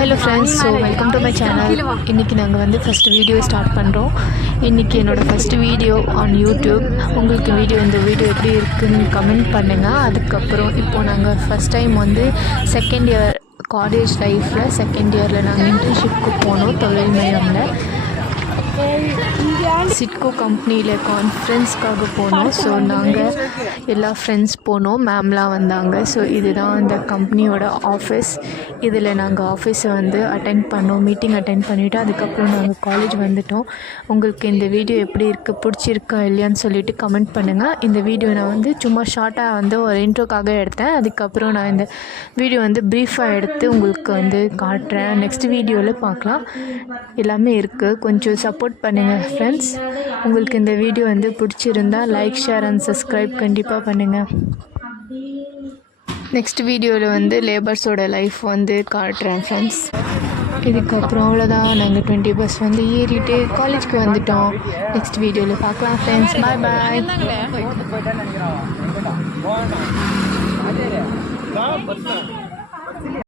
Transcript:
hello friends, so welcome to my channel. இன்னைக்கு நாங்க வந்து first வீடியோ ஸ்டார்ட் பண்றோம். இன்னைக்கு என்னோட first வீடியோ on YouTube. உங்களுக்கு இந்த வீடியோ எப்படி இருக்குன்னு கமெண்ட் பண்ணுங்க. அதுக்கு அப்புறம் இப்போ நாங்க first time வந்து செகண்ட் இயர் காலேஜ் லைஃப்ல செகண்ட் இயர்ல நாங்க இன்டர்ன்ஷிப்க்கு போனோம் தொழில் மையம்ல. சிட்கோ கம்பெனியில் கான்ஃபரன்ஸ்க்காக போனோம். ஸோ நாங்கள் எல்லா ஃப்ரெண்ட்ஸ் போனோம், மேம்லாம் வந்தாங்க. ஸோ இதுதான் அந்த கம்பெனியோட ஆஃபீஸ். இதில் நாங்கள் ஆஃபீஸை வந்து அட்டெண்ட் பண்ணோம், மீட்டிங் அட்டெண்ட் பண்ணிவிட்டு அதுக்கப்புறம் நாங்கள் காலேஜ் வந்துவிட்டோம். உங்களுக்கு இந்த வீடியோ எப்படி இருக்குது, பிடிச்சிருக்கா இல்லையான்னு சொல்லிவிட்டு கமெண்ட் பண்ணுங்கள். இந்த வீடியோ நான் வந்து சும்மா ஷார்ட்டாக வந்து ஒரு இன்ட்ரோக்காக எடுத்தேன். அதுக்கப்புறம் நான் இந்த வீடியோ வந்து ப்ரீஃபாக எடுத்து உங்களுக்கு வந்து காட்டுறேன். நெக்ஸ்ட் வீடியோவில் பார்க்கலாம். எல்லாமே இருக்குது, கொஞ்சம் சப்போர்ட் பண்ணுங்கள் ஃப்ரெண்ட்ஸ். உங்களுக்கு இந்த வீடியோ வந்து பிடிச்சிருந்தா லைக், ஷேர் அண்ட் சப்ஸ்கிரைப் கண்டிப்பாக பண்ணுங்கள். நெக்ஸ்ட் வீடியோவில் வந்து லேபர்ஸோட லைஃப் வந்து காட்டுறேன் ஃப்ரெண்ட்ஸ். இதுக்கப்புறம் அவ்வளோதான், நாங்கள் 20 பஸ் வந்து ஏறிட்டு காலேஜ்க்கு வந்துட்டோம். நெக்ஸ்ட் வீடியோவில் பார்க்கலாம் ஃப்ரெண்ட்ஸ். பாய் பாய்.